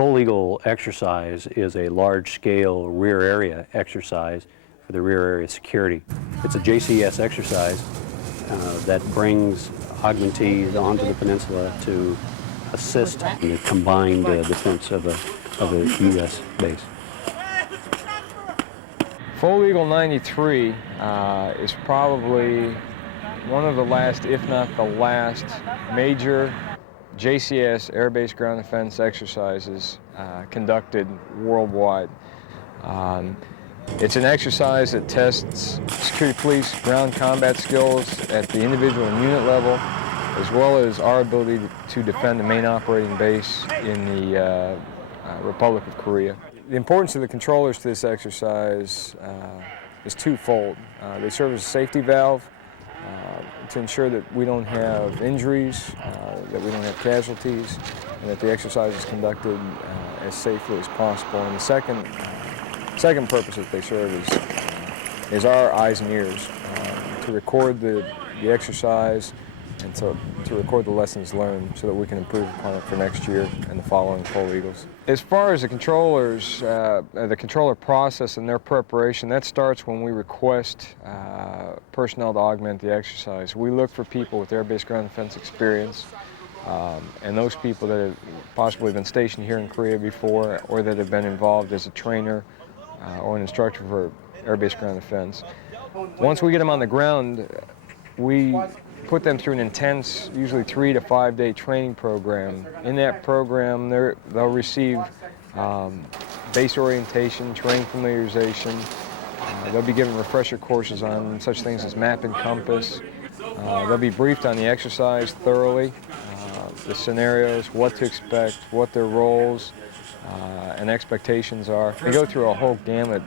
Full Eagle exercise is a large-scale rear area exercise for the rear area security. It's a JCS exercise that brings augmentees onto the peninsula to assist in the combined defense of the U.S. base. Foal Eagle 93 is probably one of the last, if not the last, major JCS, air-based ground defense exercises conducted worldwide. It's an exercise that tests security police ground combat skills at the individual and unit level, as well as our ability to defend the main operating base in the Republic of Korea. The importance of the controllers to this exercise is twofold. They serve as a safety valve to ensure that we don't have injuries, that we don't have casualties, and that the exercise is conducted as safely as possible. And the second purpose that they serve is our eyes and ears, to record the exercise and to record the lessons learned so that we can improve upon it for next year and the following Foal Eagles. As far as the controllers, the controller process and their preparation, that starts when we request personnel to augment the exercise. We look for people with air-based ground defense experience, and those people that have possibly been stationed here in Korea before or that have been involved as a trainer or an instructor for air-based ground defense. Once we get them on the ground, we put them through an intense, usually 3 to 5 day training program. In that program, they'll receive base orientation, terrain familiarization. They'll be given refresher courses on such things as map and compass. They'll be briefed on the exercise thoroughly, the scenarios, what to expect, what their roles and expectations are. They go through a whole gamut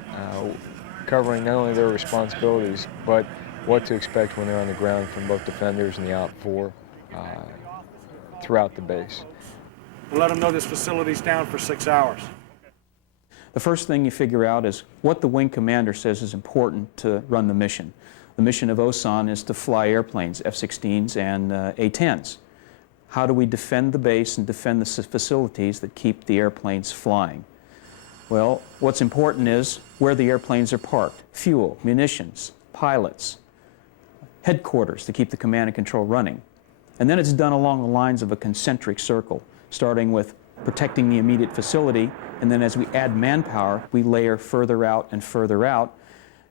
covering not only their responsibilities, but what to expect when they're on the ground from both defenders and the OPFOR throughout the base. We'll let them know this facility's down for 6 hours. The first thing you figure out is what the wing commander says is important to run the mission. The mission of Osan is to fly airplanes, F-16s and A-10s. How do we defend the base and defend the facilities that keep the airplanes flying? Well, what's important is where the airplanes are parked, fuel, munitions, pilots, headquarters to keep the command and control running. And then it's done along the lines of a concentric circle, starting with protecting the immediate facility, and then as we add manpower, we layer further out and further out.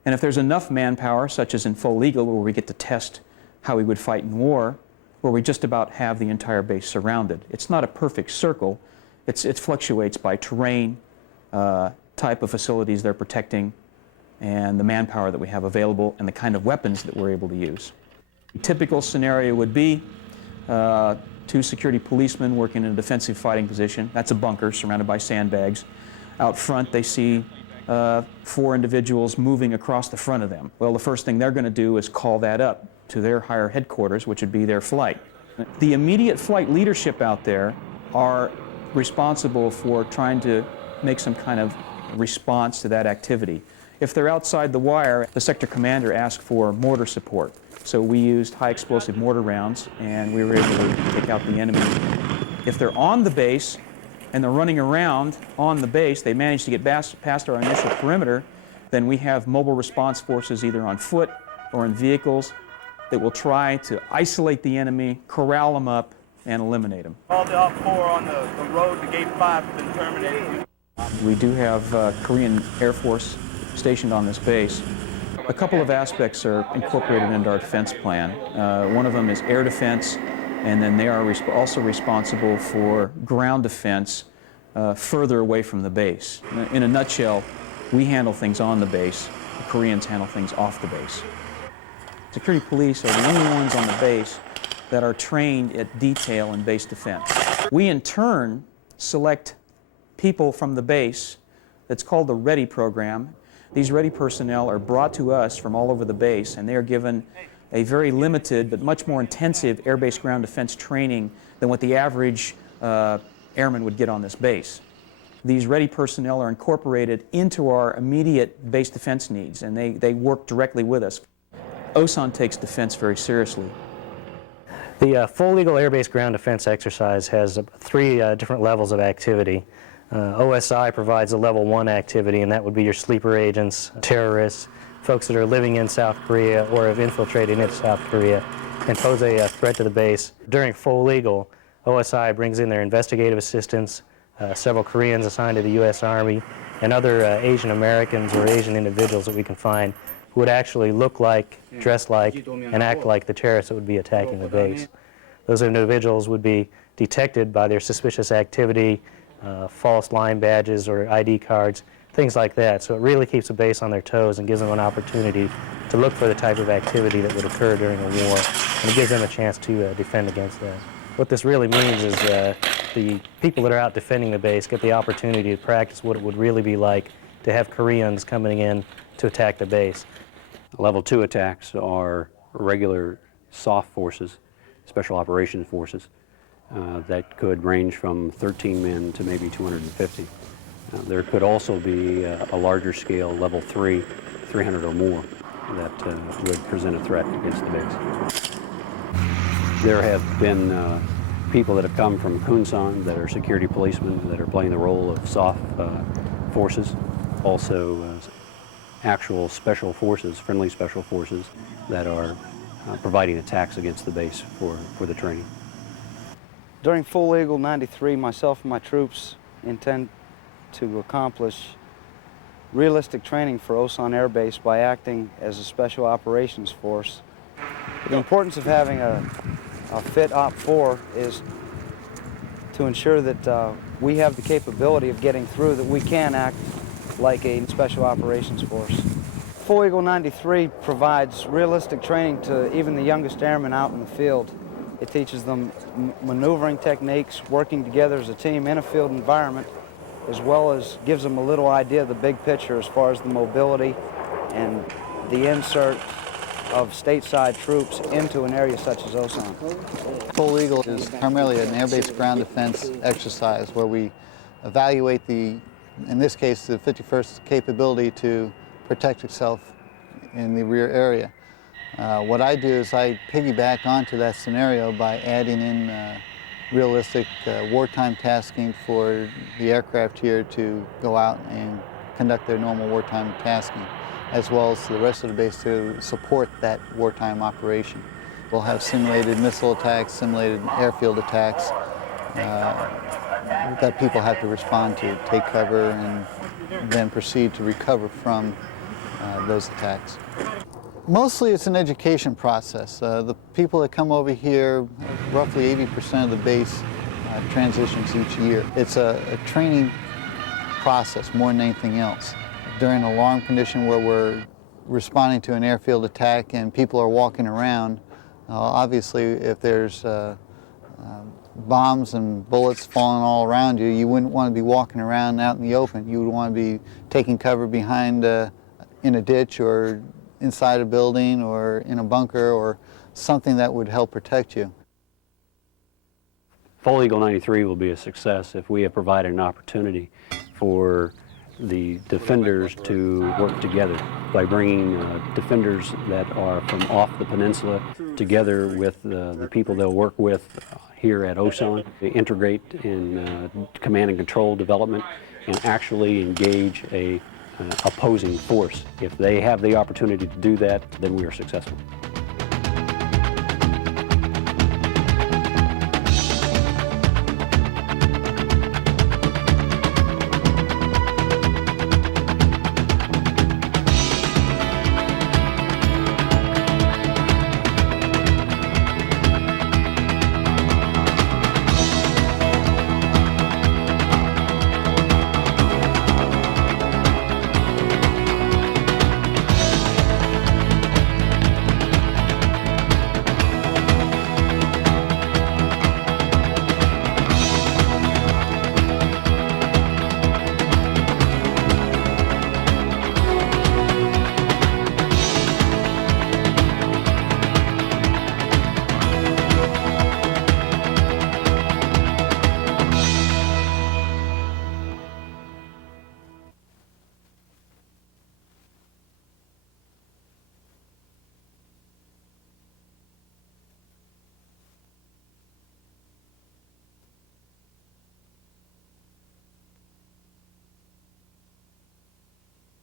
And if there's enough manpower, such as in Foal Eagle, where we get to test how we would fight in war, where we just about have the entire base surrounded. It's not a perfect circle. It fluctuates by terrain, type of facilities they're protecting, and the manpower that we have available, and the kind of weapons that we're able to use. A typical scenario would be 2 security policemen working in a defensive fighting position. That's a bunker surrounded by sandbags. Out front, they see 4 individuals moving across the front of them. Well, the first thing they're going to do is call that up to their higher headquarters, which would be their flight. The immediate flight leadership out there are responsible for trying to make some kind of response to that activity. If they're outside the wire, the sector commander asked for mortar support. So we used high explosive mortar rounds, and we were able to take out the enemy. If they're on the base and they're running around on the base, they manage to get past our initial perimeter, then we have mobile response forces either on foot or in vehicles that will try to isolate the enemy, corral them up, and eliminate them. All the OPFOR on the road to Gate 5 have been terminated. We do have Korean Air Force stationed on this base. A couple of aspects are incorporated into our defense plan. One of them is air defense, and then they are also responsible for ground defense further away from the base. In a nutshell, we handle things on the base, the Koreans handle things off the base. Security police are the only ones on the base that are trained at detail and base defense. We in turn select people from the base. That's called the READY program. These READY personnel are brought to us from all over the base, and they are given a very limited but much more intensive air-based ground defense training than what the average airman would get on this base. These READY personnel are incorporated into our immediate base defense needs, and they work directly with us. Osan takes defense very seriously. The Full Eagle air-based ground defense exercise has 3 different levels of activity. OSI provides a level 1 activity, and that would be your sleeper agents, terrorists, folks that are living in South Korea or have infiltrated into South Korea and pose a threat to the base. During Full Eagle, OSI brings in their investigative assistants, several Koreans assigned to the U.S. Army, and other Asian Americans or Asian individuals that we can find who would actually look like, dress like, and act like the terrorists that would be attacking the base. Those individuals would be detected by their suspicious activity, false line badges or ID cards, things like that. So it really keeps the base on their toes and gives them an opportunity to look for the type of activity that would occur during a war, and it gives them a chance to defend against that. What this really means is the people that are out defending the base get the opportunity to practice what it would really be like to have Koreans coming in to attack the base. Level 2 attacks are regular soft forces, special operations forces, that could range from 13 men to maybe 250. There could also be a larger scale, level 3, 300 or more, that would present a threat against the base. There have been people that have come from Osan that are security policemen that are playing the role of soft forces, also actual special forces, friendly special forces that are providing attacks against the base for the training. During Full Eagle 93, myself and my troops intend to accomplish realistic training for Osan Air Base by acting as a special operations force. The importance of having a fit Op 4 is to ensure that we have the capability of getting through, that we can act like a special operations force. Full Eagle 93 provides realistic training to even the youngest airmen out in the field. It teaches them maneuvering techniques, working together as a team in a field environment, as well as gives them a little idea of the big picture as far as the mobility and the insert of stateside troops into an area such as Osan. Full Eagle is primarily an air-based ground defense exercise where we evaluate in this case, the 51st's capability to protect itself in the rear area. What I do is I piggyback onto that scenario by adding in realistic wartime tasking for the aircraft here to go out and conduct their normal wartime tasking, as well as the rest of the base to support that wartime operation. We'll have simulated missile attacks, simulated airfield attacks that people have to respond to, take cover, and then proceed to recover from those attacks. Mostly it's an education process. The people that come over here, roughly 80% of the base transitions each year. It's a training process more than anything else. During a long condition where we're responding to an airfield attack and people are walking around, obviously if there's bombs and bullets falling all around you, you wouldn't want to be walking around out in the open. You would want to be taking cover behind in a ditch or inside a building or in a bunker or something that would help protect you. Full Eagle 93 will be a success if we have provided an opportunity for the defenders to work together by bringing defenders that are from off the peninsula together with the people they'll work with here at Osan. They integrate in command and control development and actually engage a opposing force. If they have the opportunity to do that, then we are successful.